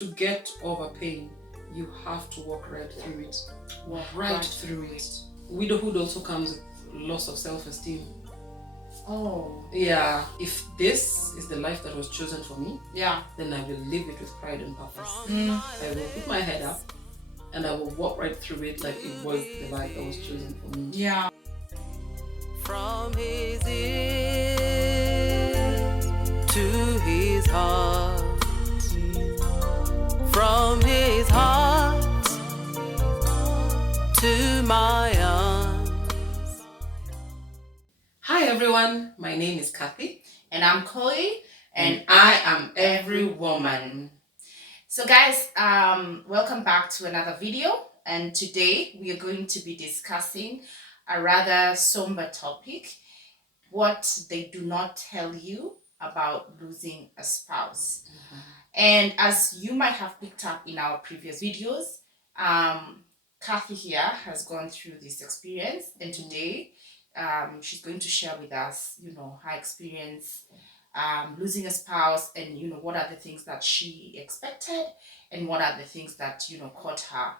To get over pain, you have to walk right through it. Walk right through it. Widowhood also comes with loss of self-esteem. Oh. Yeah. If this is the life that was chosen for me, then I will live it with pride and purpose. I will put my head up and I will walk right through it like it was the life that was chosen for me. Yeah. From his ears to his heart, from his heart to my arms. Hi everyone, my name is Kathy. And I'm Chloe. And I am every woman. So guys, welcome back to another video. And today we are going to be discussing a rather somber topic: what they do not tell you about losing a spouse. And as you might have picked up in our previous videos, Kathy here has gone through this experience, and today she's going to share with us, her experience losing a spouse, and what are the things that she expected, and what are the things that caught her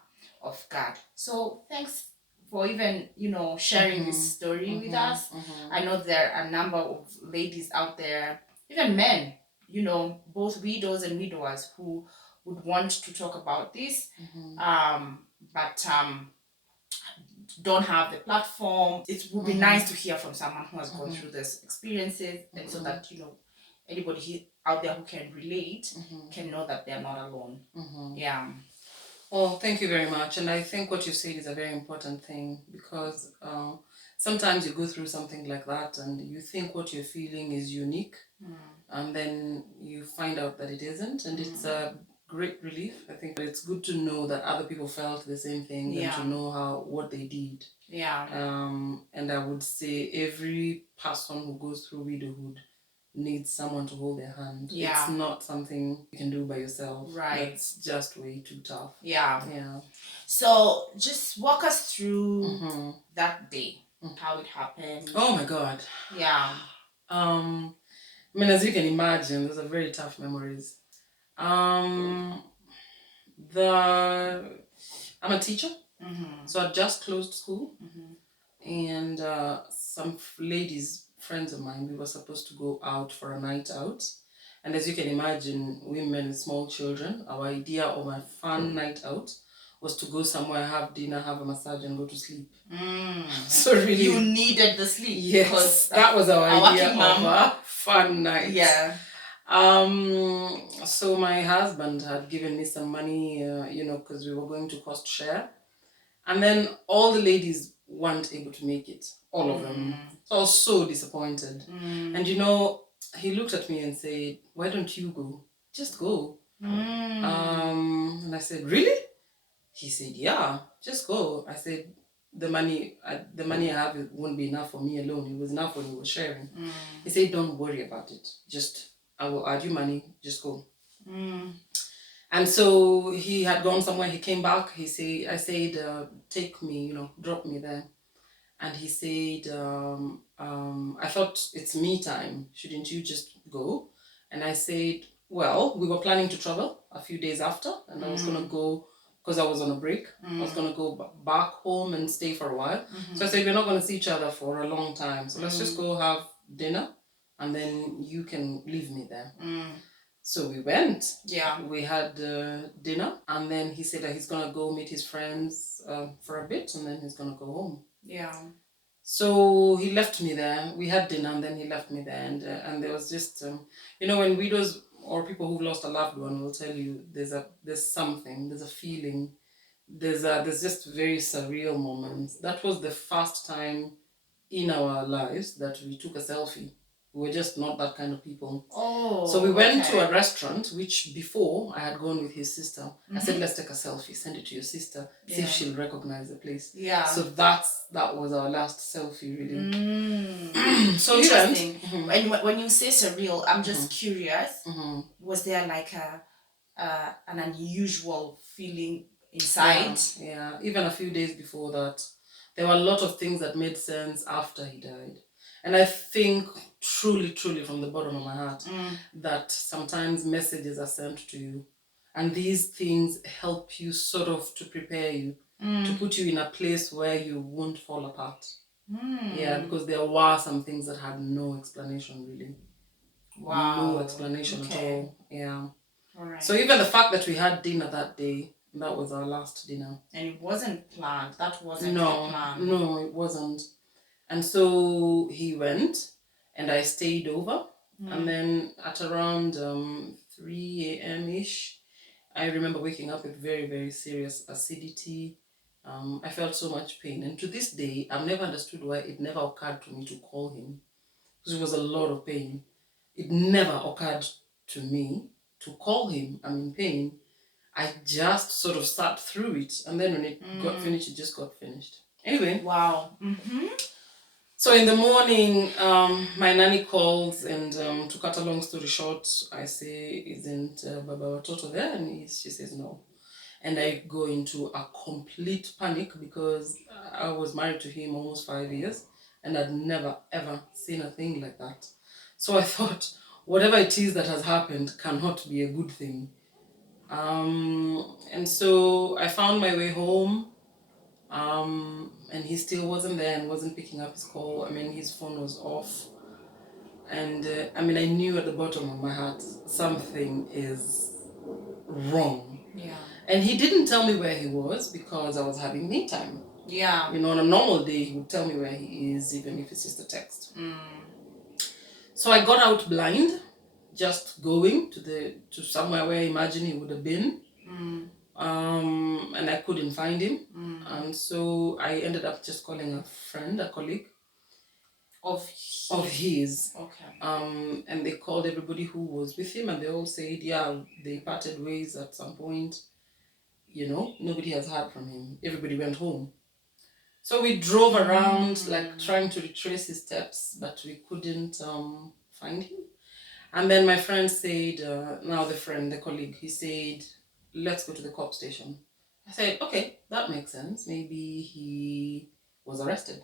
off guard. So thanks for even sharing this story with us. I know there are a number of ladies out there, even men, both widows and widowers, who would want to talk about this, but don't have the platform. It would be nice to hear from someone who has gone through this experiences, and so that anybody out there who can relate can know that they're not alone. Yeah. Oh, thank you very much. And I think what you said is a very important thing, because sometimes you go through something like that and you think what you're feeling is unique, and then you find out that it isn't, and it's a great relief. I think it's good to know that other people felt the same thing, and to know what they did. And I would say every person who goes through widowhood needs someone to hold their hand. It's not something you can do by yourself. Right. It's just way too tough. Yeah. So just walk us through that day, how it happened. Oh my God. Yeah. I mean, as you can imagine, those are very tough memories. I'm a teacher, so I just closed school, and some ladies, friends of mine, we were supposed to go out for a night out. And as you can imagine, women with small children, our idea of a fun night out was to go somewhere, have dinner, have a massage, and go to sleep. So really, you needed the sleep. Yes, because that was our idea of a fun night. Yeah. So my husband had given me some money, because we were going to cost share. And then all the ladies weren't able to make it, all of them. So I was so disappointed. And he looked at me and said, "Why don't you go? Just go." And I said, "Really?" He said, "Yeah, just go." I said, the money I have, it won't be enough for me alone. It was enough when we were sharing. He said, "Don't worry about it. I will add you money. Just go." And so he had gone somewhere. He came back. I said, "Take me, drop me there." And he said, "I thought it's me time. Shouldn't you just go?" And I said, "Well, we were planning to travel a few days after, and I was going to go because I was on a break. I was going to go back home and stay for a while. So I said, we're not going to see each other for a long time. So let's just go have dinner, and then you can leave me there." So we went. Yeah. We had dinner, and then he said that he's going to go meet his friends for a bit, and then he's going to go home. Yeah. So he left me there. We had dinner, and then he left me there. And there was just, when widows or people who've lost a loved one will tell you there's something, there's a feeling, there's just very surreal moments. That was the first time in our lives that we took a selfie. We were just not that kind of people. So we went to a restaurant, which before I had gone with his sister. I said, "Let's take a selfie, send it to your sister, see if she'll recognize the place." Yeah. So that was our last selfie, really. So interesting. And when you say surreal, I'm just curious. Was there like an unusual feeling inside? Yeah. Even a few days before that, there were a lot of things that made sense after he died. And I think truly, truly from the bottom of my heart that sometimes messages are sent to you And these things help you sort of to prepare you, to put you in a place where you won't fall apart. Yeah, because there were some things that had no explanation really. Wow. No explanation at Okay. all. Yeah. All right. So even the fact that we had dinner that day, that was our last dinner. And it wasn't planned. That wasn't the plan. No, it wasn't. And so he went, and I stayed over. And then at around 3 a.m. ish, I remember waking up with very, very serious acidity. I felt so much pain. And to this day, I've never understood why it never occurred to me to call him, because it was a lot of pain. It never occurred to me to call him. I'm in pain. I just sort of sat through it. And then when it got finished, it just got finished. Anyway. Wow. So in the morning, my nanny calls, and to cut a long story short, I say, isn't Baba Watoto there? And she says no. And I go into a complete panic because I was married to him almost 5 years and I'd never ever seen a thing like that. So I thought, whatever it is that has happened cannot be a good thing. And so I found my way home. And he still wasn't there and wasn't picking up his call. I mean, his phone was off. And I knew at the bottom of my heart something is wrong. Yeah. And he didn't tell me where he was because I was having me time. Yeah. On a normal day, he would tell me where he is, even if it's just a text. So I got out blind, just going to somewhere where I imagine he would have been. And I couldn't find him. And so I ended up just calling a friend, a colleague of his. Okay. And they called everybody who was with him, and they all said, yeah, they parted ways at some point. Nobody has heard from him. Everybody went home. So we drove around, like trying to retrace his steps, but we couldn't find him. And then my friend said, the colleague, he said, let's go to the cop station. I said, okay, that makes sense. Maybe he was arrested.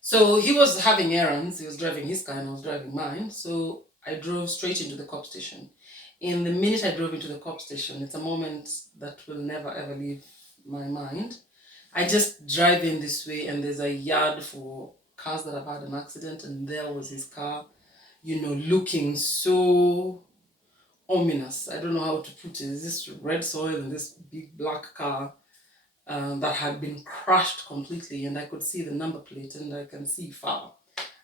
So he was having errands. He was driving his car and I was driving mine. So I drove straight into the cop station. In the minute I drove into the cop station, it's a moment that will never ever leave my mind. I just drive in this way and there's a yard for cars that have had an accident, and there was his car, looking so ominous. I don't know how to put it. This red soil and this big black car that had been crushed completely, and I could see the number plate and I can see far.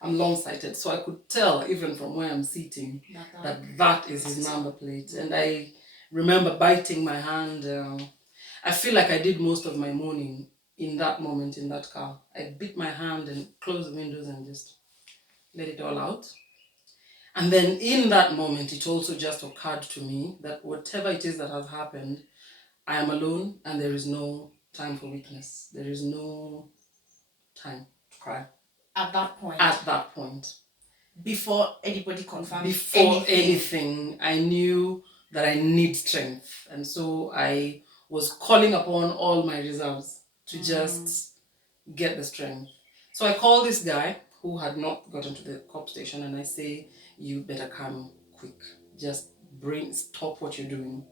I'm long-sighted, so I could tell even from where I'm sitting that is his number plate. And I remember biting my hand. I feel like I did most of my morning in that moment in that car. I bit my hand and closed the windows and just let it all out. And then in that moment, it also just occurred to me that whatever it is that has happened, I am alone and there is no time for weakness. There is no time to cry. At that point? At that point. Before anybody confirmed anything, I knew that I need strength. And so I was calling upon all my reserves to just get the strength. So I called this guy who had not gotten to the cop station and I say, you better come quick. Just stop what you're doing.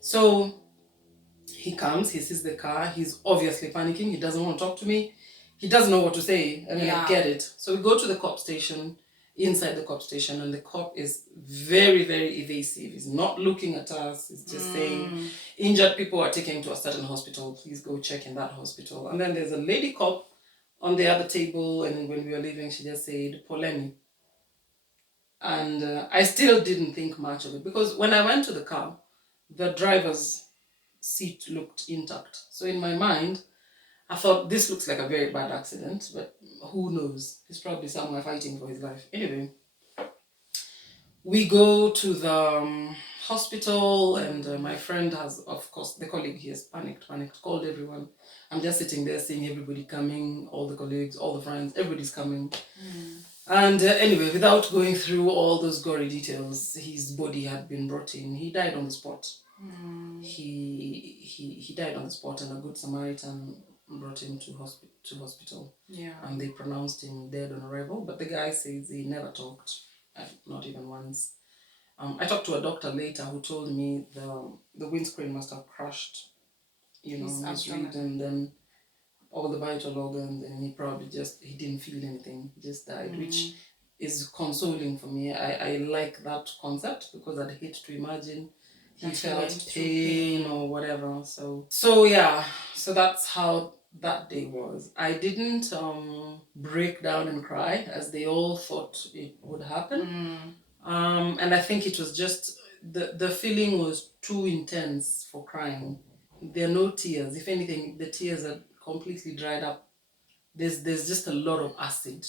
So he comes, he sees the car, he's obviously panicking, he doesn't want to talk to me, he doesn't know what to say. I get it. So we go to the cop station, inside the cop station, and the cop is very, very evasive. He's not looking at us, he's just saying, injured people are taken to a certain hospital, please go check in that hospital. And then there's a lady cop on the other table, and when we were leaving, she just said, Poleni. And I still didn't think much of it, because when I went to the car, the driver's seat looked intact. So in my mind, I thought, this looks like a very bad accident, but who knows? He's probably somewhere fighting for his life. Anyway, we go to the hospital, and my friend has, of course, the colleague, he has panicked, called everyone. I'm just sitting there seeing everybody coming, all the colleagues, all the friends, everybody's coming. And anyway, without going through all those gory details, his body had been brought in. He died on the spot. He died on the spot, and a good Samaritan brought him to hospital. Yeah. And they pronounced him dead on arrival. But the guy says he never talked, not even once. I talked to a doctor later who told me the windscreen must have crushed, his reed, and then all the vital organs, and he didn't feel anything, he just died, which is consoling for me. I like that concept because I'd hate to imagine he felt pain or whatever. So yeah, so that's how that day was. I didn't break down and cry as they all thought it would happen. And I think it was just the feeling was too intense for crying. There are no tears. If anything, the tears are completely dried up. There's just a lot of acid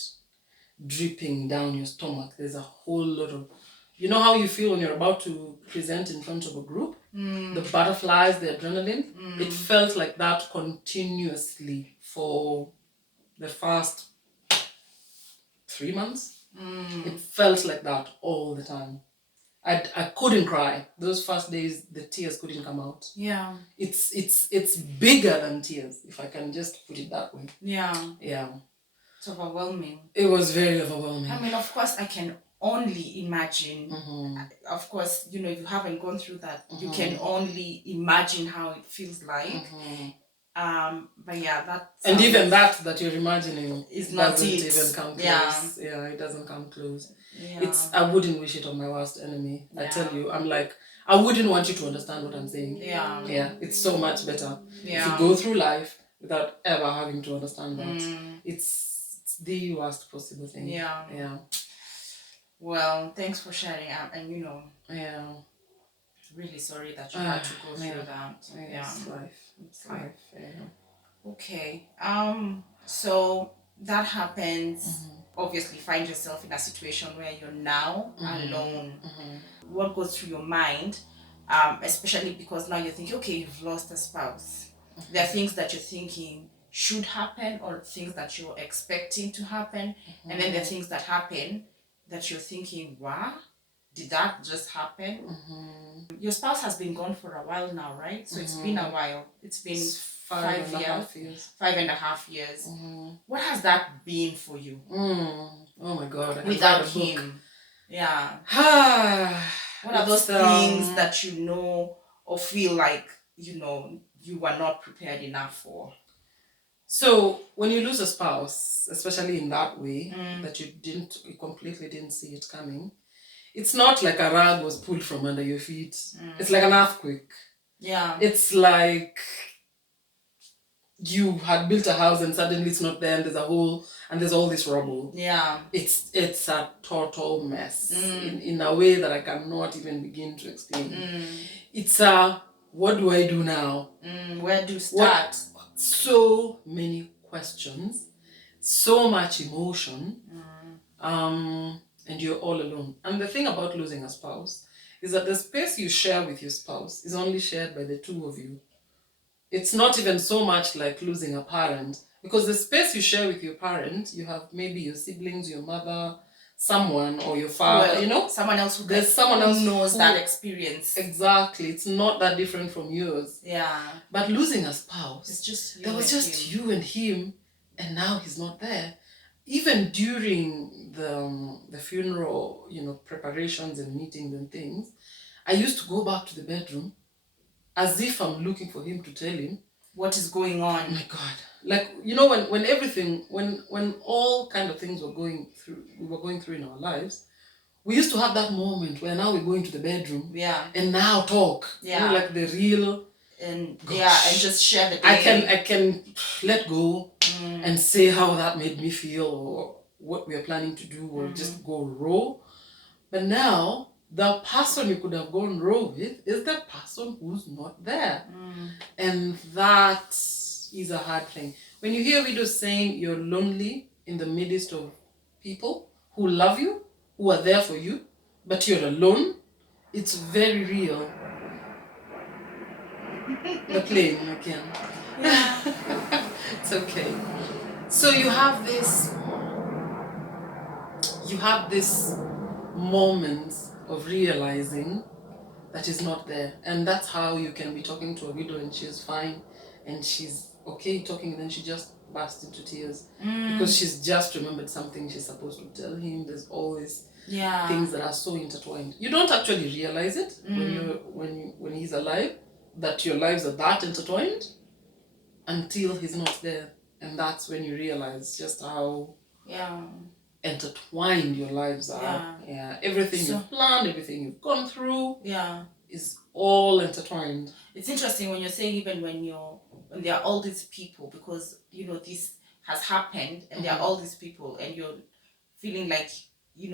dripping down your stomach. There's a whole lot of, you know how you feel when you're about to present in front of a group? The butterflies, the adrenaline. It felt like that continuously for the first 3 months. It felt like that all the time. I couldn't cry. Those first days, the tears couldn't come out. Yeah. It's bigger than tears, if I can just put it that way. Yeah. Yeah. It's overwhelming. It was very overwhelming. I mean, of course, I can only imagine. Of course, if you haven't gone through that, you can only imagine how it feels like. But yeah, that. And even that you're imagining is not doesn't it. even come close. Yeah, it doesn't come close. Yeah. I wouldn't wish it on my worst enemy. I tell you, I'm like, I wouldn't want you to understand what I'm saying. Yeah. Yeah, it's so much better. Yeah. If you go through life without ever having to understand that. It's the worst possible thing. Yeah. Yeah. Well, thanks for sharing. And Yeah. really sorry that you had to go through that. Yeah. It's life. It's life. Yeah. Okay. So that happens. Obviously, find yourself in a situation where you're now alone. What goes through your mind, especially because now you're thinking, okay, you've lost a spouse. There are things that you're thinking should happen or things that you're expecting to happen, and then there are things that happen that you're thinking, wow, did that just happen? Your spouse has been gone for a while now, right? So it's been a while. It's been 5 years. 5.5 years. What has that been for you? Oh my God. Without him. Yeah. What are those things that you know or feel like, you were not prepared enough for? So when you lose a spouse, especially in that way, that you completely didn't see it coming, it's not like a rug was pulled from under your feet. It's like an earthquake. Yeah. It's like you had built a house and suddenly it's not there and there's a hole and there's all this rubble. Yeah. It's a total mess in a way that I cannot even begin to explain. It's what do I do now? Where do you start? So many questions, so much emotion, and you're all alone. And the thing about losing a spouse is that the space you share with your spouse is only shared by the two of you. It's not even so much like losing a parent, because the space you share with your parent, you have maybe your siblings, your mother, someone, or your father, someone else who knows that experience. Exactly. It's not that different from yours. Yeah. But losing a spouse, it's just you. There was just you and him, and now he's not there. Even during the funeral, preparations and meetings and things, I used to go back to the bedroom as if I'm looking for him to tell him what is going on. Oh my God. Like, when everything, when all kind of things we were going through in our lives, we used to have that moment where now we go into the bedroom and now talk. Yeah. Like the real and just share the day. I can let go and say how that made me feel or what we are planning to do or just go raw. But now the person you could have gone raw with is the person who's not there. And that is a hard thing. When you hear widows saying you're lonely in the midst of people who love you, who are there for you, but you're alone, it's very real. The plane again. Yeah. It's okay. So you have this moment of realizing that is not there, and that's how you can be talking to a widow and she's fine and she's okay talking, and then she just bursts into tears because she's just remembered something she's supposed to tell him. There's always Yeah. Things that are so intertwined. You don't actually realize it when he's alive, that your lives are that intertwined until he's not there. And that's when you realize just how intertwined your lives are. Yeah. Everything you've planned, everything you've gone through is all intertwined. It's interesting when you're saying even when there are all these people, because this has happened and there are all these people and you're feeling like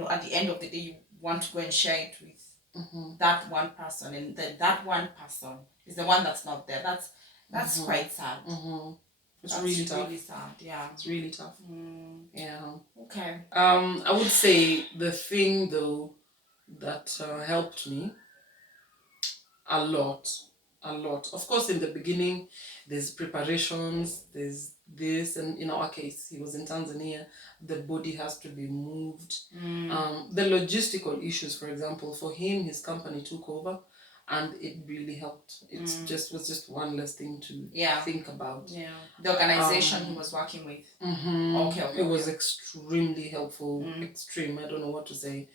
at the end of the day you want to go and share it with that one person, and then that one person is the one that's not there. That's quite sad. It's really tough. Really sad. Yeah, it's really tough. Yeah. Okay. I would say the thing though that helped me a lot. Of course, in the beginning, there's preparations, there's this, and in our case, he was in Tanzania. The body has to be moved. The logistical issues, for example, for him, his company took over, and it really helped. It was just one less thing to think about. Yeah, the organization he was working with. Okay. It was extremely helpful. Extreme. I don't know what to say.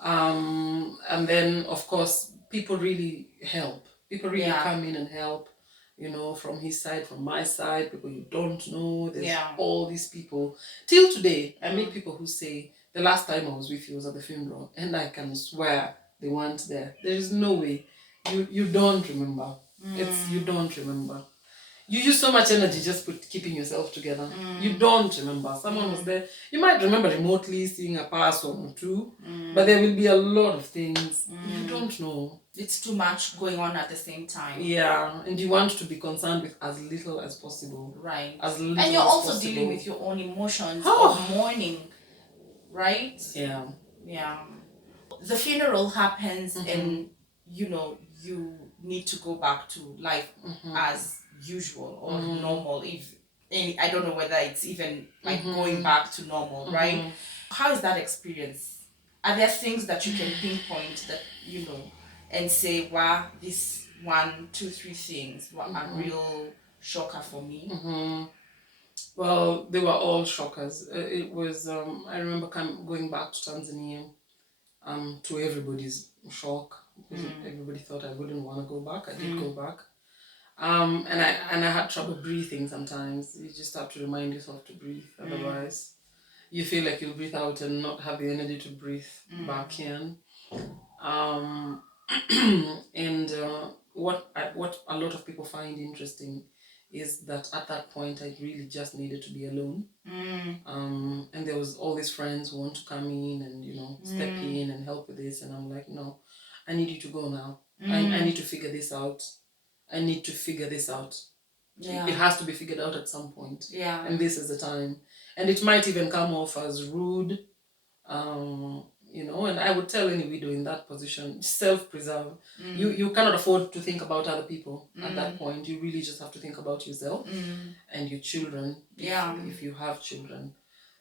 And then, of course, people really help. People really come in and help, from his side, from my side, people you don't know. There's all these people. Till today, I meet people who say, the last time I was with you was at the funeral, and I can swear they weren't there. There is no way. You don't remember. You don't remember. You use so much energy just keeping yourself together. You don't remember. Someone was there. You might remember remotely seeing a person or two, but there will be a lot of things you don't know. It's too much going on at the same time. Yeah, and you want to be concerned with as little as possible. Right. As little and you're as also possible. dealing with your own emotions of mourning, right? Yeah. Yeah. The funeral happens and, you need to go back to life as usual or normal, I don't know whether it's even like going back to normal, right? How is that experience? Are there things that you can pinpoint that and say, wow, this 1, 2, 3 things were a real shocker for me? Well, they were all shockers. It was I remember going back to Tanzania, to everybody's shock, because everybody thought I wouldn't want to go back. I did go back. And I had trouble breathing sometimes. You just have to remind yourself to breathe. Otherwise, you feel like you'll breathe out and not have the energy to breathe back in. And what a lot of people find interesting is that at that point I really just needed to be alone. And there was all these friends who want to come in and step in and help with this, and I'm like, no, I need you to go now. I need to figure this out. Yeah. It has to be figured out at some point. Yeah. And this is the time. And it might even come off as rude. And I would tell any widow in that position, self-preserve. You cannot afford to think about other people at that point. You really just have to think about yourself and your children, if you have children.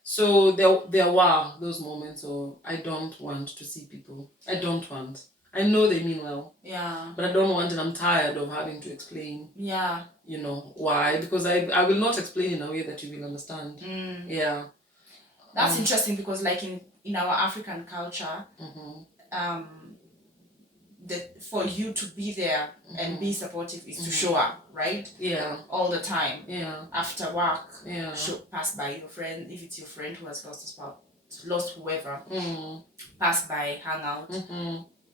So there were those moments of, I don't want to see people. I know they mean well. Yeah. But I don't want, and I'm tired of having to explain. Yeah. Why? Because I will not explain in a way that you will understand. Yeah. That's interesting, because like in our African culture, for you to be there and be supportive is to show up, right? Yeah. All the time. Yeah. After work, pass by your friend, if it's your friend who has lost whoever, pass by, hang out.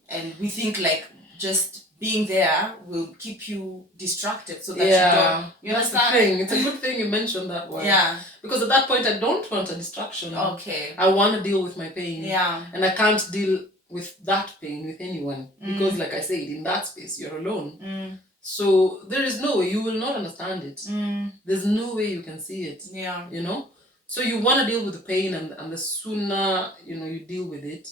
And we think like just being there will keep you distracted so that you don't. You understand? That's the thing. It's a good thing you mentioned that word. Yeah. Because at that point I don't want a distraction. Okay. I want to deal with my pain. Yeah. And I can't deal with that pain with anyone. Because like I said, in that space you're alone. So there is no way, you will not understand it. There's no way you can see it. Yeah. So you want to deal with the pain, and the sooner you deal with it,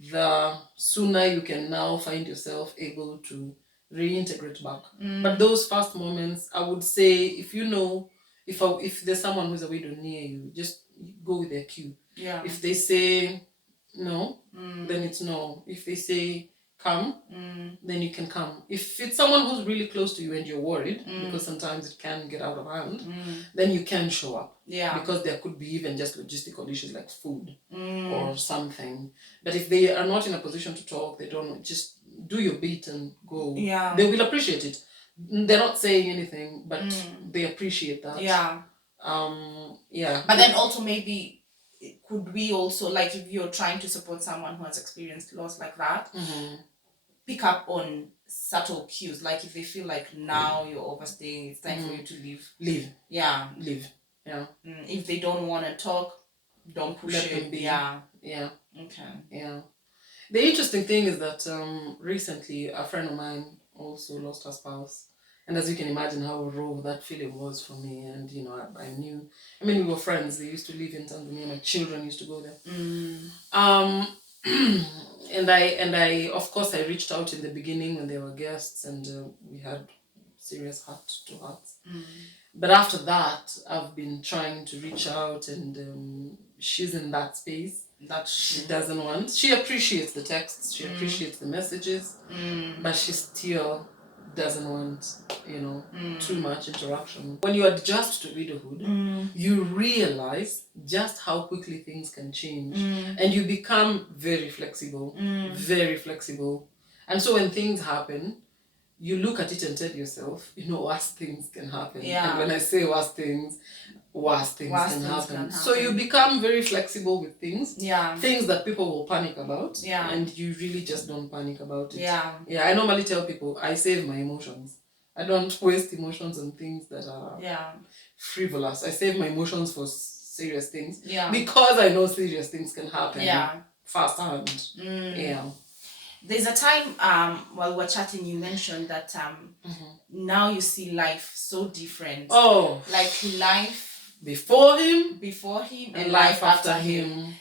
the sooner you can now find yourself able to reintegrate back. But those first moments, I would say, if if there's someone who's a widow near you, just go with their cue. Yeah. If they say no, then it's no. If they say come, then you can come. If it's someone who's really close to you and you're worried, because sometimes it can get out of hand, then you can show up. Yeah. Because there could be even just logistical issues like food or something. But if they are not in a position to talk, they don't, just do your bit and go. Yeah. They will appreciate it. They're not saying anything, but they appreciate that. Yeah. Yeah. But then also maybe could we also, like, if you're trying to support someone who has experienced loss like that, pick up on subtle cues, like if they feel like now you're overstaying, it's time for you to leave. Leave. Yeah. Leave. Yeah. If they don't want to talk, don't push Let it. them be. Yeah. Yeah. Okay. Yeah. The interesting thing is that recently a friend of mine also lost her spouse. And as you can imagine how raw that feeling was for me. And, you know, I knew, I mean, we were friends. They used to live in Tanzania. My children used to go there. And I, of course, I reached out in the beginning when they were guests and we had serious heart-to-hearts. But after that, I've been trying to reach out and she's in that space that she doesn't want. She appreciates the texts, she appreciates the messages, but she still doesn't want, you know, too much interaction. When you adjust to widowhood, you realize just how quickly things can change and you become very flexible, very flexible. And so when things happen, you look at it and tell yourself, you know, worse things can happen. Yeah. And when I say worse things can happen. So you become very flexible with things. Yeah. Things that people will panic about. Yeah. And you really just don't panic about it. Yeah. Yeah, I normally tell people, I save my emotions. I don't waste emotions on things that are frivolous. I save my emotions for serious things. Yeah. Because I know serious things can happen. Yeah. Firsthand. Yeah. There's a time while we're chatting, you mentioned that now you see life so different. Oh, like life before him and life after him.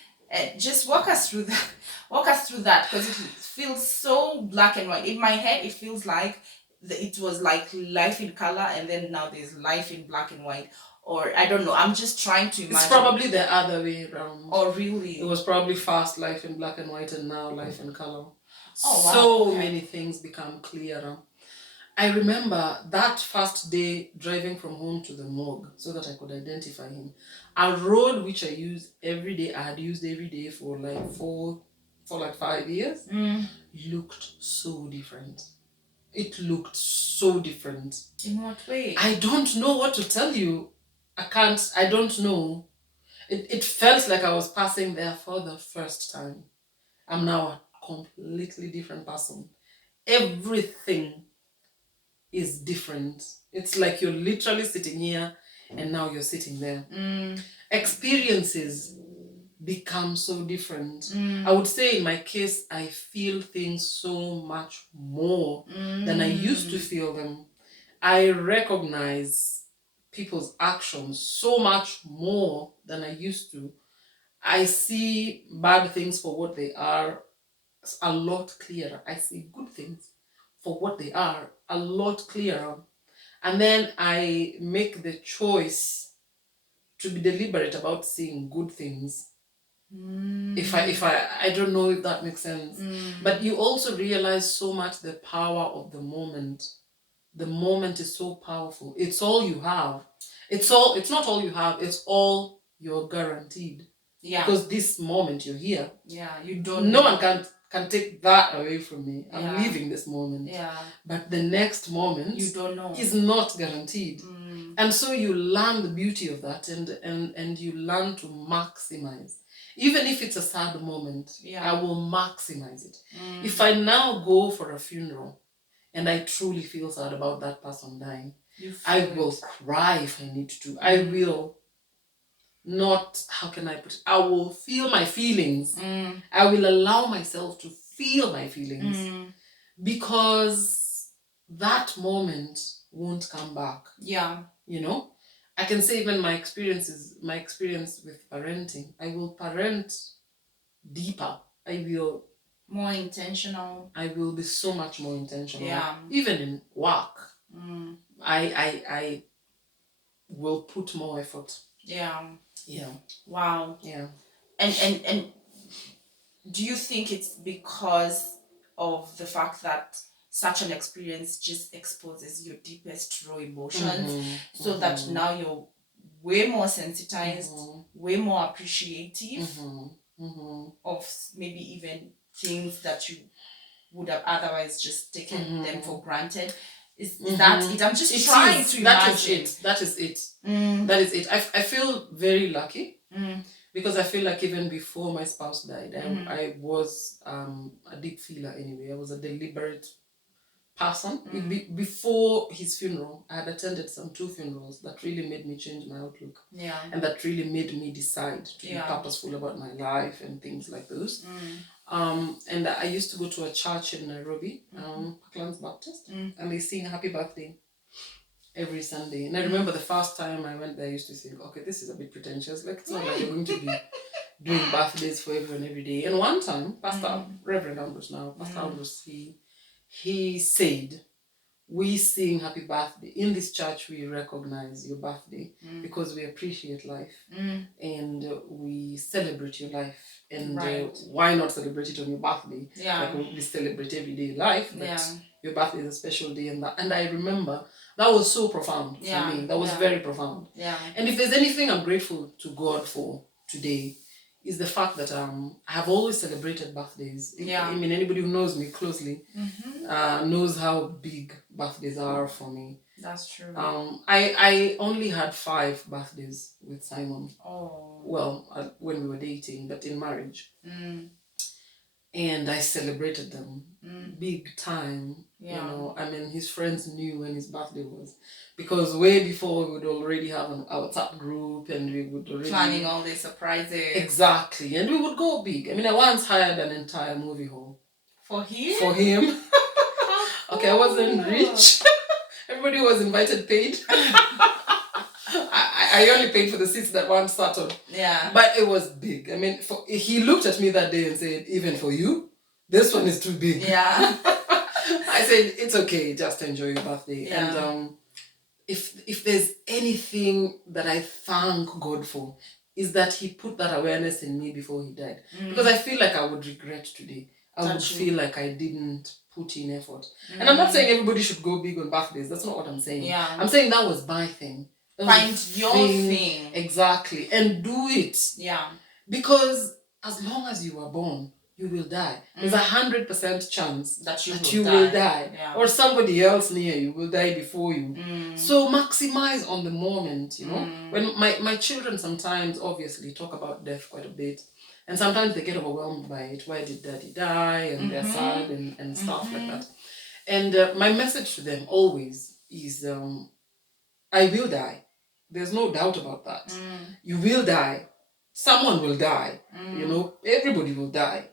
Just walk us through that. Walk us through that, because it feels so black and white. In my head, it feels like it was like life in color, and then now there's life in black and white. Or I don't know. I'm just trying to imagine. It's probably the other way around. Oh, really? It was probably first life in black and white, and now life in color. Oh, wow. So many things become clearer. I remember that first day driving from home to the morgue so that I could identify him. A road which I use every day, I had used every day for like 5 years, looked so different. It looked so different. In what way? I don't know what to tell you. I don't know. It felt like I was passing there for the first time. I'm now a completely different person. Everything is different. It's like you're literally sitting here and now you're sitting there. Experiences become so different. I would say in my case, I feel things so much more than I used to feel them. I recognize people's actions so much more than I used to. I see bad things for what they are a lot clearer. I see good things for what they are a lot clearer. And then I make the choice to be deliberate about seeing good things. If I don't know if that makes sense. But you also realize so much the power of the moment. The moment is so powerful. It's all you have. It's not all you have, it's all you're guaranteed. Yeah. Because this moment you're here. Yeah. You don't No one can take that away from me. I'm Yeah. leaving this moment. Yeah. But the next moment You don't know. is not guaranteed. And so you learn the beauty of that and you learn to maximize. Even if it's a sad moment, Yeah. I will maximize it. If I now go for a funeral and I truly feel sad about that person dying, I will cry if I need to. I will not, how can I put it? I will feel my feelings. I will allow myself to feel my feelings because that moment won't come back. Yeah. You know, I can say even my experience with parenting. I will parent deeper. I will more intentional. I will be so much more intentional. Yeah. Even in work, I will put more effort. Yeah. Yeah. Wow. Yeah. And do you think it's because of the fact that such an experience just exposes your deepest raw emotions, so that now you're way more sensitized, way more appreciative of maybe even things that you would have otherwise just taken them for granted. Is that it? I'm just trying to imagine. That is it. That is it. I feel very lucky because I feel like even before my spouse died, I was a deep feeler anyway. I was a deliberate person. Before his funeral, I had attended some 2 funerals that really made me change my outlook. Yeah. And that really made me decide to be purposeful about my life and things like those. And I used to go to a church in Nairobi, Parklands Baptist, and they sing Happy Birthday every Sunday. And I remember the first time I went there, I used to think, okay, this is a bit pretentious. Like, it's not like you're going to be doing birthdays for everyone every day. And one time, Reverend Ambrose now, Pastor Ambrose, he said, we sing happy birthday. In this church, we recognize your birthday because we appreciate life and we celebrate your life. And why not celebrate it on your birthday? Like we celebrate everyday life, but your birthday is a special day. And I remember that was so profound for me. That was very profound. And if there's anything I'm grateful to God for today, is the fact that I have always celebrated birthdays. I mean, anybody who knows me closely knows how big birthdays are for me. That's true. I only had 5 birthdays with Simon. Oh. Well, when we were dating, but in marriage. And I celebrated them big time. You know, I mean, his friends knew when his birthday was, because way before we would already have a WhatsApp group and we would already planning all these surprises. Exactly, and we would go big. I mean, I once hired an entire movie hall for him. Okay, I wasn't rich. Everybody was invited paid. I only paid for the seats that one sat on. Yeah. But it was big. I mean, he looked at me that day and said, even for you, this one is too big. Yeah. I said, it's okay, just enjoy your birthday. Yeah. And if there's anything that I thank God for, is that he put that awareness in me before he died. Because I feel like I would regret today. I would feel like I didn't put in effort. And I'm not saying everybody should go big on birthdays. That's not what I'm saying. Yeah. I'm saying that was my thing. Find your thing. Exactly. And do it. Yeah. Because as long as you are born, you will die. There's 100% chance that you will die. Yeah. Or somebody else near you will die before you. So maximize on the moment, you know. When my children sometimes obviously talk about death quite a bit. And sometimes they get overwhelmed by it. Why did daddy die? And they're sad and stuff like that. And my message to them always is, I will die. There's no doubt about that. You will die. Someone will die. You know, everybody will die.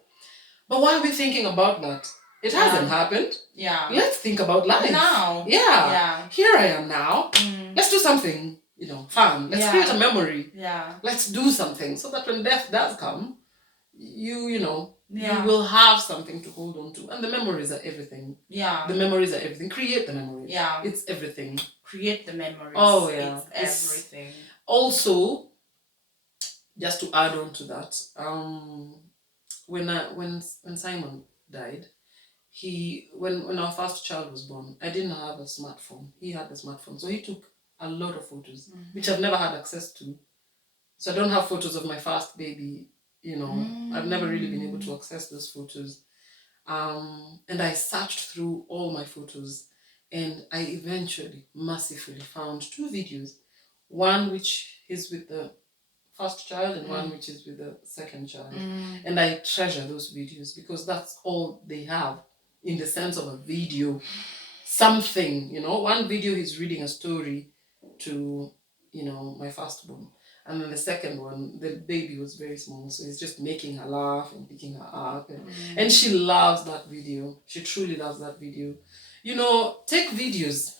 But why are we thinking about that? It hasn't happened. Yeah. Let's think about life. Now. Yeah. Here I am now. Let's do something, you know, fun. Let's create a memory. Yeah. Let's do something so that when death does come, you know, you will have something to hold on to. And the memories are everything. Yeah. The memories are everything. Create the memories. Yeah. It's everything. Create the memories. Oh, yeah. It's everything. Also, just to add on to that, when Simon died, when our first child was born, I didn't have a smartphone. He had a smartphone. So he took a lot of photos, which I've never had access to. So I don't have photos of my first baby, you know. I've never really been able to access those photos. And I searched through all my photos, and I eventually massively found 2 videos. One which is with the first child and one which is with the second child. And I treasure those videos because that's all they have in the sense of a video. Something, you know. One video he's reading a story to, you know, my firstborn. And then the second one, the baby was very small, so he's just making her laugh and picking her up. And she loves that video. She truly loves that video. You know, take videos.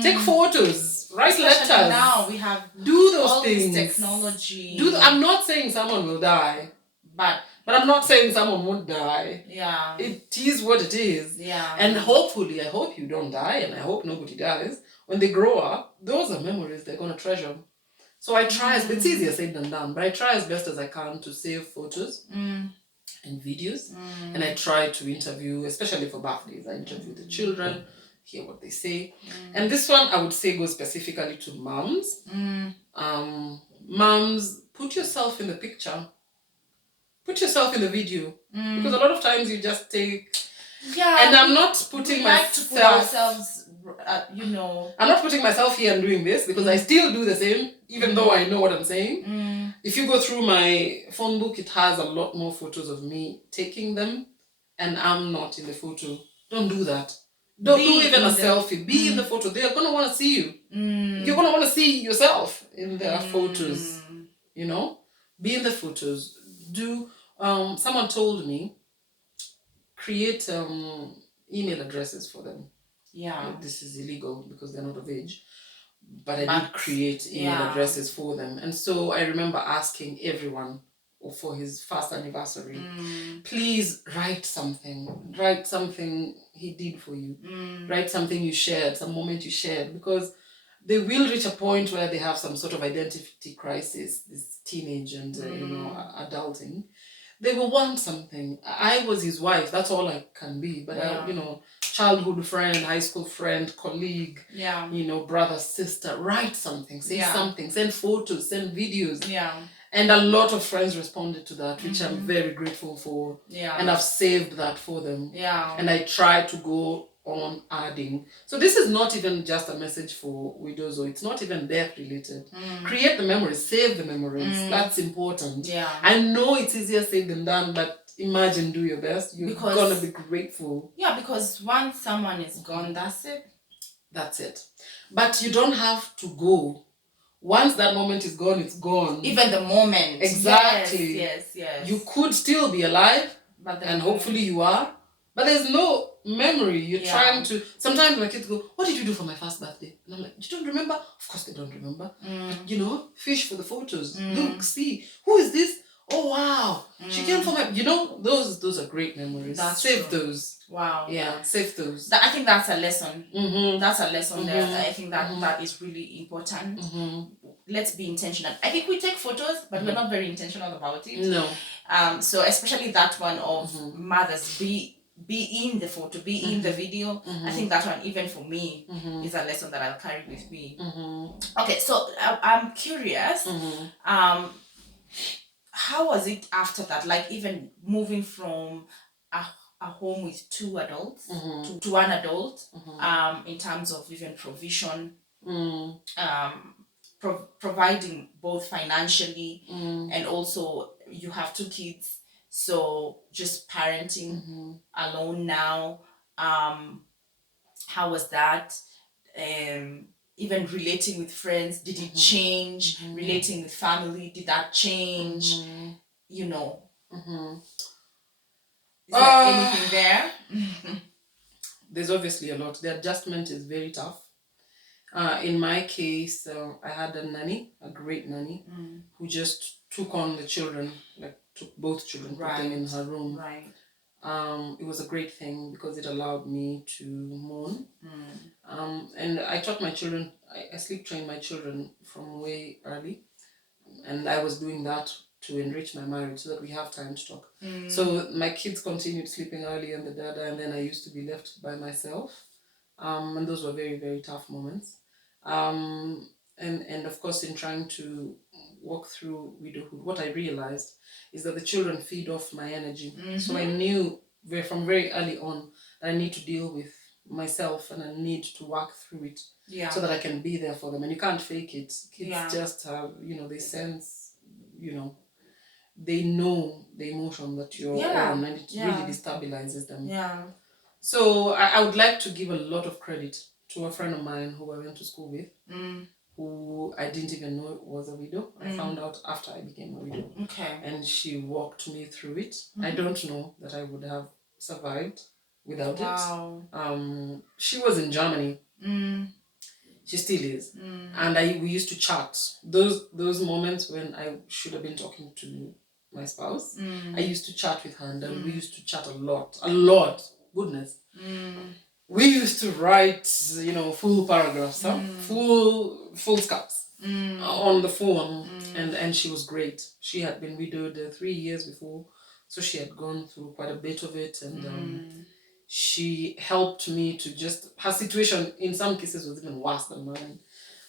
Take photos. Write letters. Now we have do those all things. This technology. I'm not saying someone will die. But I'm not saying someone won't die. Yeah. It is what it is. Yeah. And hopefully, I hope you don't die, and I hope nobody dies. When they grow up, those are memories they're going to treasure. So I try, it's easier said than done, but I try as best as I can to save photos. and videos. And I try to interview, especially for birthdays, I interview the children, hear what they say. And this one I would say goes specifically to moms. Moms, put yourself in the picture. Put yourself in the video. Because a lot of times you just take... Yeah. And I'm not putting like to put ourselves, you know... I'm not putting myself here and doing this because I still do the same, even though I know what I'm saying. If you go through my phone book, it has a lot more photos of me taking them, and I'm not in the photo. Don't do that. Don't do even a selfie. Be in the photo. They are going to want to see you. You're going to want to see yourself in their photos. You know? Be in the photos. Do... someone told me, create email addresses for them. Yeah. This is illegal because they're not of age. But I did create email addresses for them. And so I remember asking everyone for his first anniversary, please write something. Write something he did for you. Write something you shared, some moment you shared. Because they will reach a point where they have some sort of identity crisis, this teenage and, adulting. They will want something. I was his wife. That's all I can be. But, childhood friend, high school friend, colleague, brother, sister, write something, say something, send photos, send videos. Yeah. And a lot of friends responded to that, which I'm very grateful for. Yeah. And I've saved that for them. Yeah. And I try to go on adding. So this is not even just a message for widows, or it's not even death related. Create the memories, save the memories. That's important. Yeah. I know it's easier said than done, but imagine, do your best. You're gonna be grateful. Yeah, because once someone is gone, that's it. That's it. But you don't have to go. Once that moment is gone, it's gone. Even the moment. Exactly. Yes. You could still be alive, and hopefully you are. But there's no memory. You're trying to... Sometimes my kids go, what did you do for my first birthday? And I'm like, you don't remember? Of course they don't remember. But, fish for the photos. Look, see. Who is this? Oh, wow. She came for my... those are great memories. Save those. Wow. Yeah, save those. I think that's a lesson. That's a lesson there. I think that is really important. Let's be intentional. I think we take photos, but we're not very intentional about it. No. So especially that one of mothers, be in the photo, be in the video. I think that one, even for me, is a lesson that I'll carry with me. Okay, so I'm curious. How was it after that? Like, even moving from a home with two adults to one adult, in terms of even provision, providing both financially, and also you have two kids, so just parenting alone now. How was that? Even relating with friends, did it change? Relating with family, did that change? Is there anything there? There's obviously a lot. The adjustment is very tough. In my case, I had a nanny, a great nanny, who just took on the children, like took both children, put them in her room. Right. It was a great thing because it allowed me to mourn. And I taught my children, I sleep trained my children from way early. And I was doing that to enrich my marriage so that we have time to talk. So my kids continued sleeping early and the dada, and then I used to be left by myself. And those were very, very tough moments. And of course, in trying to walk through widowhood, what I realized is that the children feed off my energy. So I knew from very early on that I need to deal with myself and I need to work through it so that I can be there for them. And you can't fake it. Kids just have, they sense, they know the emotion that you're on, and it really destabilizes them. Yeah. So I would like to give a lot of credit to a friend of mine who I went to school with, who I didn't even know was a widow. I found out after I became a widow. Okay. And she walked me through it. I don't know that I would have survived without it. She was in Germany. She still is. And we used to chat. Those moments when I should have been talking to my spouse, I used to chat with her, and we used to chat a lot. Goodness. We used to write, full paragraphs, full scaps on the phone, and she was great. She had been widowed 3 years before, So she had gone through quite a bit of it, and she helped me to just, her situation in some cases was even worse than mine.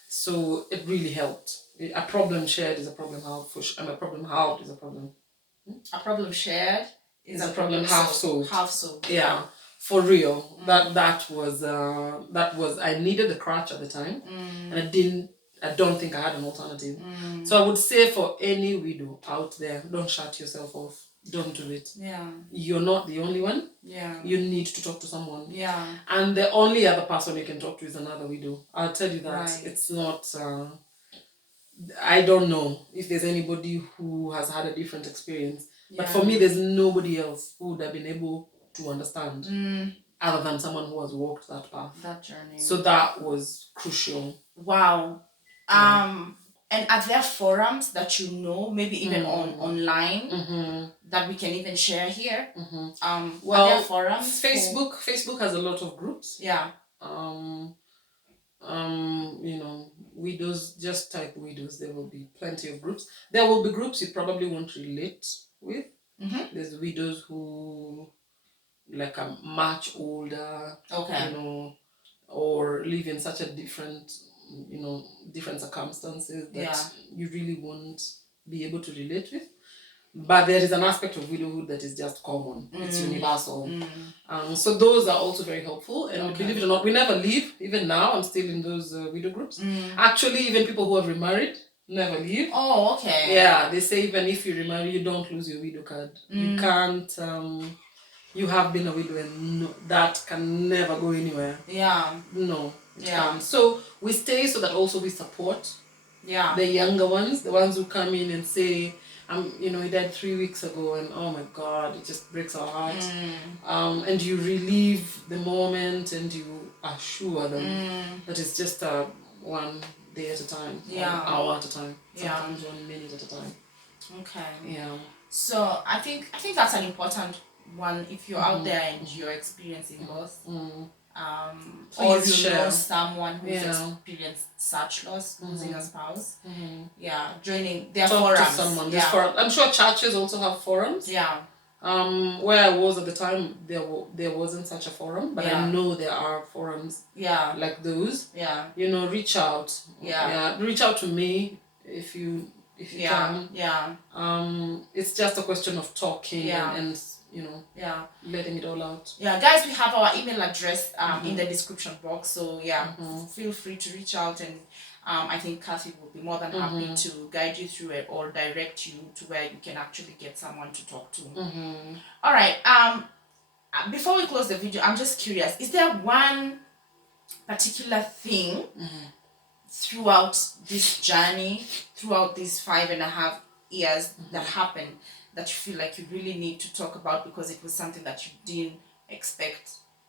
So it really helped. A problem shared is a problem halved, and a problem halved is a problem. A problem shared is a problem half solved. Half solved. Yeah, for real. That was I needed the crutch at the time, and I don't think I had an alternative. So I would say for any widow out there, don't shut yourself off. Don't do it. Yeah. You're not the only one. Yeah. You need to talk to someone. Yeah. And the only other person you can talk to is another widow. I'll tell you that. Right. It's not I don't know if there's anybody who has had a different experience. Yeah. But for me, there's nobody else who would have been able to understand other than someone who has walked that path. That journey. So that was crucial. Wow. Yeah. And are there forums that you know, maybe even online, that we can even share here? Well, are there forums? Facebook has a lot of groups. Yeah. Widows, just type widows, there will be plenty of groups. There will be groups you probably won't relate with. There's widows who like are much older, or live in such a different circumstances that you really won't be able to relate with. But there is an aspect of widowhood that is just common. It's universal. So those are also very helpful. And believe it or not, we never leave. Even now, I'm still in those widow groups. Actually, even people who have remarried never leave. Oh, okay. Yeah, they say even if you remarry, you don't lose your widow card. You can't... you have been a widow and that can never go anywhere. Yeah. No. Yeah. So we stay so that also we support the younger ones, the ones who come in and say... he died 3 weeks ago, and oh my God, it just breaks our heart. And you relieve the moment, and you assure them that it's just 1 day at a time, 1 hour at a time, sometimes 1 minute at a time. Okay. Yeah. So I think that's an important one. If you're out there and you're experiencing loss, or you know someone who's experienced such loss, losing a spouse, joining their forums. To someone. I'm sure churches also have forums. Yeah. Where I was at the time, there wasn't such a forum, but I know there are forums. Like those. Yeah. Reach out. Yeah. Reach out to me if you can. Yeah. It's just a question of talking and letting it all out. Yeah, guys, we have our email address in the description box, so feel free to reach out, and I think Kathy will be more than happy to guide you through it or direct you to where you can actually get someone to talk to. All right, before we close the video, I'm just curious, is there one particular thing throughout this journey, throughout these 5.5 years that happened, that you feel like you really need to talk about because it was something that you didn't expect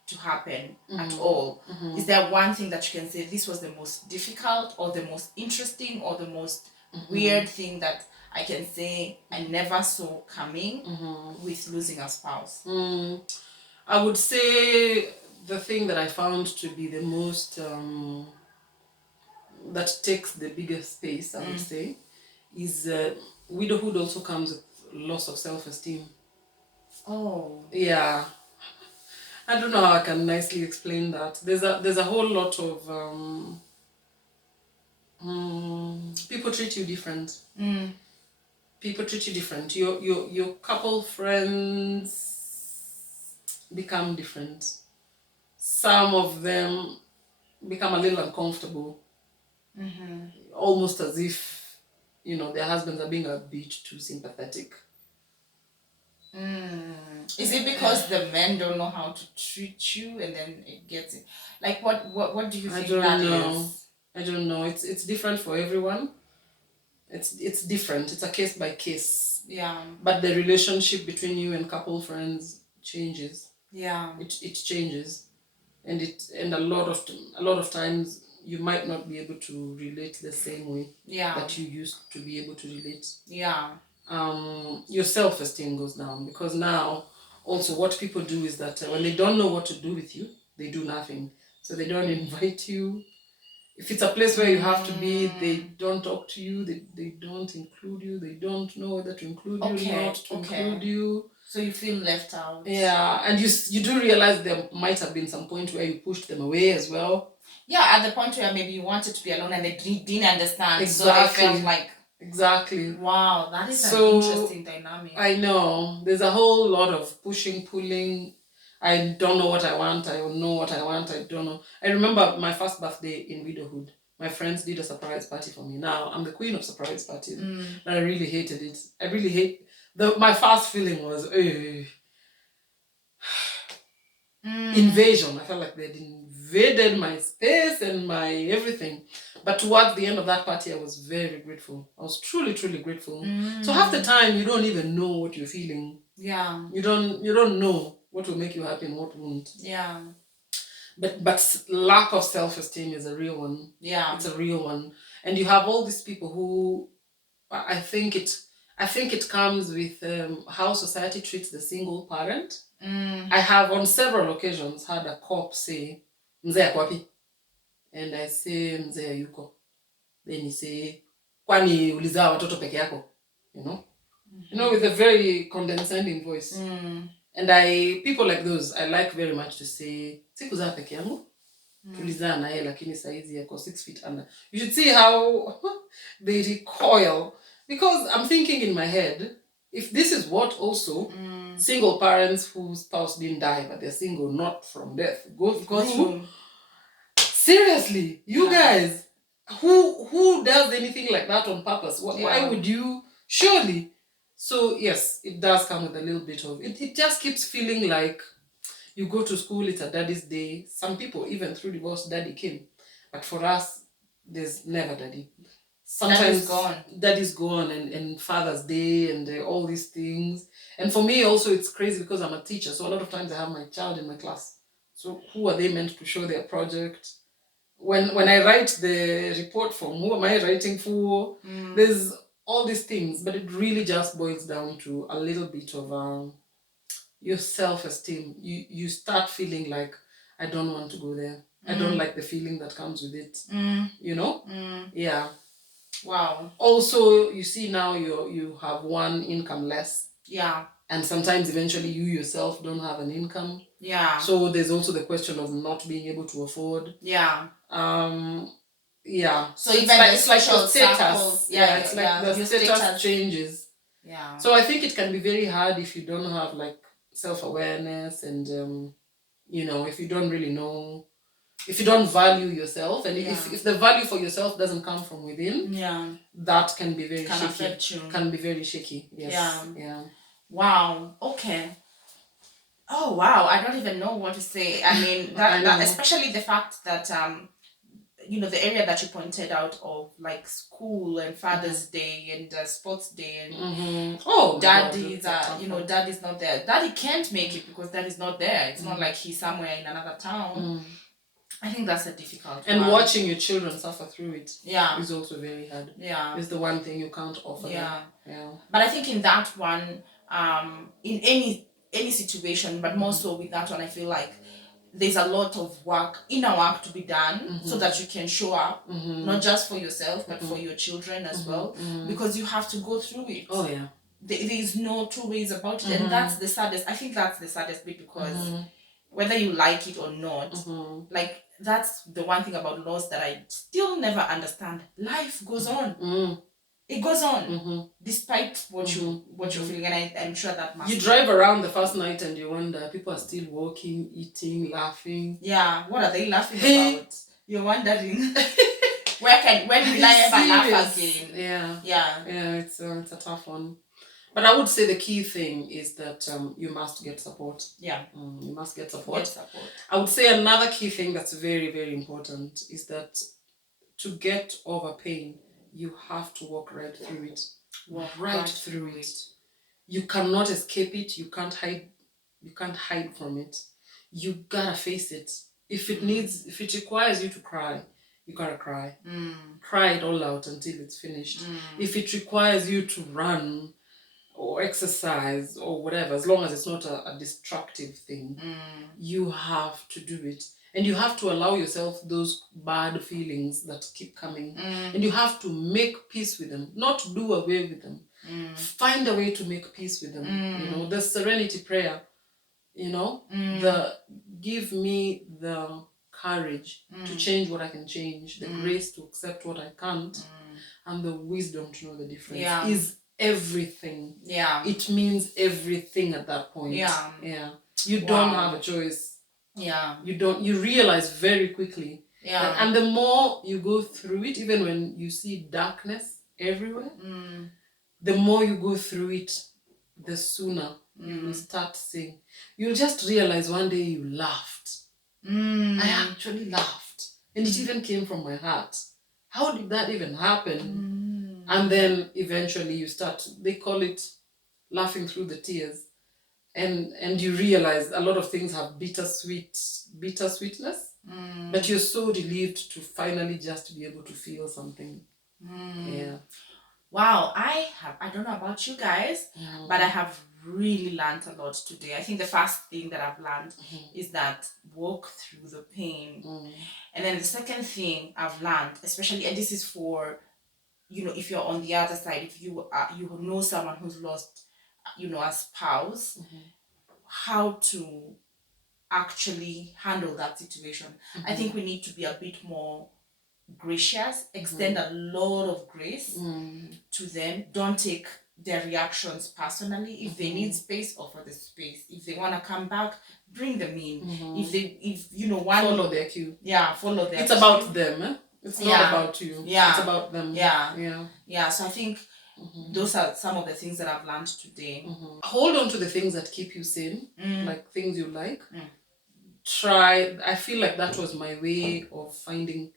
to happen at all? Is there one thing that you can say, this was the most difficult or the most interesting or the most weird thing that I can say I never saw coming with losing a spouse? I would say the thing that I found to be the most, that takes the biggest space, I would say, is widowhood also comes with loss of self-esteem. Oh. Yeah. I don't know how I can nicely explain that. There's a whole lot of people treat you different. People treat you different. Your couple friends become different. Some of them become a little uncomfortable. Almost as if their husbands are being a bit too sympathetic. Is it because the men don't know how to treat you, and then it gets it? Like what do you think that is? I don't know. It's different for everyone. It's different. It's a case by case. Yeah. But the relationship between you and couple friends changes. Yeah. It changes, and a lot of times you might not be able to relate the same way that you used to be able to relate. Yeah. Your self-esteem goes down, because now also what people do is that when they don't know what to do with you, they do nothing. So they don't invite you. If it's a place where you have to be, they don't talk to you, they don't include you, they don't know whether to include you or not to include you. So you feel left out. Yeah, and you do realize there might have been some point where you pushed them away as well. Yeah, at the point where maybe you wanted to be alone and they didn't understand. Exactly. So they felt like... Exactly. Wow, that is an interesting dynamic. I know. There's a whole lot of pushing, pulling. I don't know what I want. I don't know what I want. I don't know. I remember my first birthday in widowhood. My friends did a surprise party for me. Now, I'm the queen of surprise parties. And I really hated it. I really hate... My first feeling was... invasion. I felt like they'd invaded my space and my everything. But towards the end of that party, I was very grateful. I was truly, truly grateful. So half the time, you don't even know what you're feeling. Yeah. You don't know what will make you happy and what won't. Yeah. But lack of self-esteem is a real one. Yeah. It's a real one. And you have all these people who... I think it comes with how society treats the single parent. I have on several occasions had a cop say, "Mzee ako wapi?" And I say, "Mzee hayuko." Then he say, "Kwani ulizaa watoto peke yako?" You know, with a very condescending voice. And people like those, I like very much to say, "Sikuzaa peke yangu. Tulizaa naye lakini saizi yako 6 feet under." You should see how they recoil. Because I'm thinking in my head, if this is what also single parents whose spouse didn't die, but they're single, not from death, go through. Seriously, you guys, who does anything like that on purpose? Why would you? Surely. So yes, it does come with a little bit of it. It just keeps feeling like you go to school, it's a daddy's day. Some people, even through divorce, daddy came. But for us, there's never daddy. Sometimes daddy's gone and Father's Day and all these things. And for me also it's crazy because I'm a teacher, so a lot of times I have my child in my class. So who are they meant to show their project? When I write the report form, who am I writing for? There's all these things, but it really just boils down to a little bit of your self-esteem. You start feeling like, I don't want to go there. I don't like the feeling that comes with it. Yeah. Wow. Also, you see now you have one income less. Yeah. And sometimes eventually you yourself don't have an income. Yeah. So there's also the question of not being able to afford. Yeah. Yeah. So even it's like the status. Yeah, it's like the status changes. Yeah. So I think it can be very hard if you don't have like self-awareness and if you don't really know, if you don't value yourself, and if the value for yourself doesn't come from within, that can be very shaky. Can be very shaky. Yes. Yeah. Wow. Okay. Oh wow! I don't even know what to say. I mean, that especially the fact that the area that you pointed out of like school and Father's Day and Sports Day and daddy's daddy's not there. Daddy can't make it because daddy's not there. It's not like he's somewhere in another town. I think that's a difficult and one. Watching your children suffer through it is also very hard. Yeah. It's the one thing you can't offer them. Yeah. But I think in that one, in any situation, but more so with that one, I feel like there's a lot of inner work to be done so that you can show up, not just for yourself, but for your children as well, because you have to go through it. Oh, yeah. There is no two ways about it. And that's the saddest. I think that's the saddest bit because whether you like it or not, like that's the one thing about loss that I still never understand. Life goes on. It goes on despite what you're feeling, and I'm sure that must. You drive around the first night and you wonder, people are still walking, eating, laughing. Yeah, what are they laughing about? You're wondering when will I ever laugh again? Yeah. It's a tough one, but I would say the key thing is that you must get support. Yeah, you must get support. I would say another key thing that's very, very important is that to get over pain, you have to walk right through it. Right through it. You cannot escape it. You can't hide from it. You gotta face it. If it requires you to cry, you gotta cry. Cry it all out until it's finished. If it requires you to run or exercise or whatever, as long as it's not a destructive thing, you have to do it. And you have to allow yourself those bad feelings that keep coming. And you have to make peace with them, not do away with them. find a way to make peace with them. You know, the serenity prayer, you know, the give me the courage to change what I can change, the grace to accept what I can't, and the wisdom to know the difference is everything. Yeah. It means everything at that point. Yeah. Yeah. You don't have a choice. Yeah. You realize very quickly. Yeah. And the more you go through it, even when you see darkness everywhere, the more you go through it, the sooner you will start seeing. You'll just realize one day you laughed. I actually laughed. And it even came from my heart. How did that even happen? And then eventually you start, they call it laughing through the tears. And you realize a lot of things have bittersweetness, but you're so relieved to finally just be able to feel something. Yeah. Wow, I don't know about you guys, but I have really learned a lot today. I think the first thing that I've learned is that walk through the pain. And then the second thing I've learned, especially, and this is for, you know, if you're on the other side, if you know someone who's lost, you know, a spouse, how to actually handle that situation. I think we need to be a bit more gracious, extend a lot of grace to them. Don't take their reactions personally. If they need space, offer the space. If they want to come back, bring them in. If you know, one, follow their cue. Yeah, follow their It's about them, eh? It's not about you. Yeah. It's about them. Yeah. So I think those are some of the things that I've learned today. Hold on to the things that keep you sane, like things you like. Try. I feel like that was my way of finding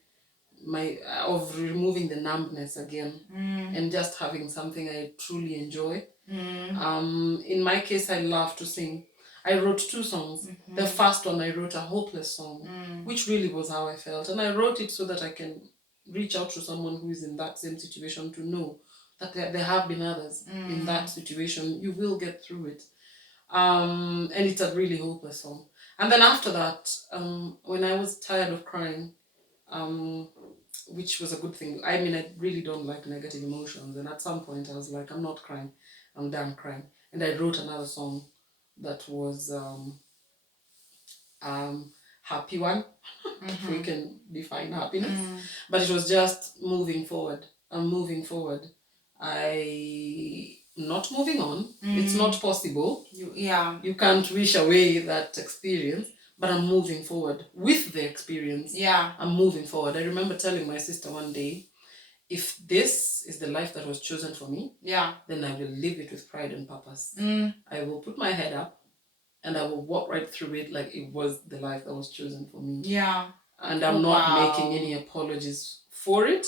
of removing the numbness again, and just having something I truly enjoy. In my case, I love to sing. I wrote 2 songs. The first one, I wrote a hopeless song, which really was how I felt. And I wrote it so that I can reach out to someone who is in that same situation, to know that there have been others in that situation. You will get through it. And it's a really hopeless song. And then after that, when I was tired of crying, which was a good thing. I mean, I really don't like negative emotions. And at some point I was like, I'm not crying. I'm done crying. And I wrote another song that was happy one, if we can define happiness. But it was just moving forward. I'm moving forward. I'm not moving on. It's not possible. You can't wish away that experience. But I'm moving forward with the experience. Yeah. I'm moving forward. I remember telling my sister one day, if this is the life that was chosen for me, then I will live it with pride and purpose. I will put my head up and I will walk right through it like it was the life that was chosen for me. Yeah. And I'm not making any apologies for it.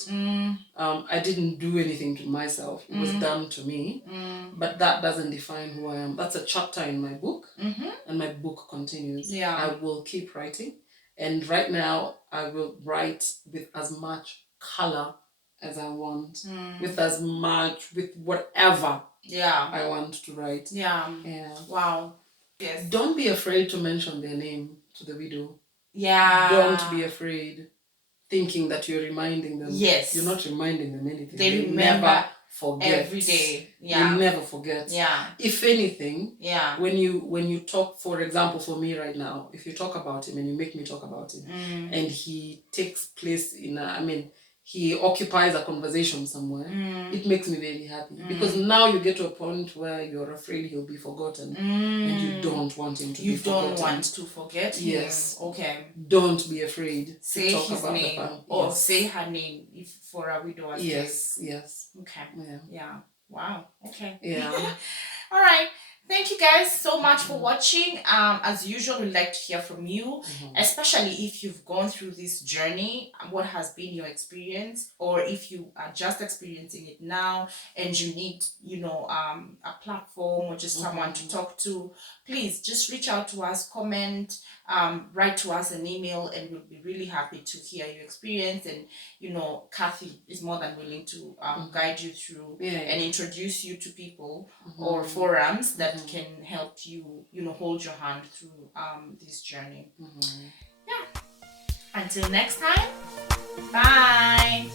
I didn't do anything to myself. It was done to me. But that doesn't define who I am. That's a chapter in my book. And my book continues. Yeah. I will keep writing. And right now, I will write with as much color as I want. With whatever I want to write. Yeah. Wow. Yes. Don't be afraid to mention their name to the widow. Yeah. Don't be afraid, thinking that you're reminding them. Yes. You're not reminding them anything. They remember never forget. Every day. Yeah. They never forget. Yeah. If anything, when you talk, for example, for me right now, if you talk about him and you make me talk about him, and he takes place he occupies a conversation somewhere, it makes me very happy. Because now you get to a point where you're afraid he'll be forgotten. And you don't want him to be forgotten. You don't want to forget him. Yes. Okay. Don't be afraid say to talk his about name or say her name if for a widow. Yes. Yes. Okay. Yeah. Wow. Okay. Yeah. All right. Thank you guys so much for watching. As usual, we'd like to hear from you, especially if you've gone through this journey. What has been your experience, or if you are just experiencing it now and you need, a platform or just someone to talk to, please just reach out to us, comment, write to us an email, and we'll be really happy to hear your experience. And Kathy is more than willing to guide you through and introduce you to people or forums that can help you, hold your hand through this journey. Yeah. Until next time, bye.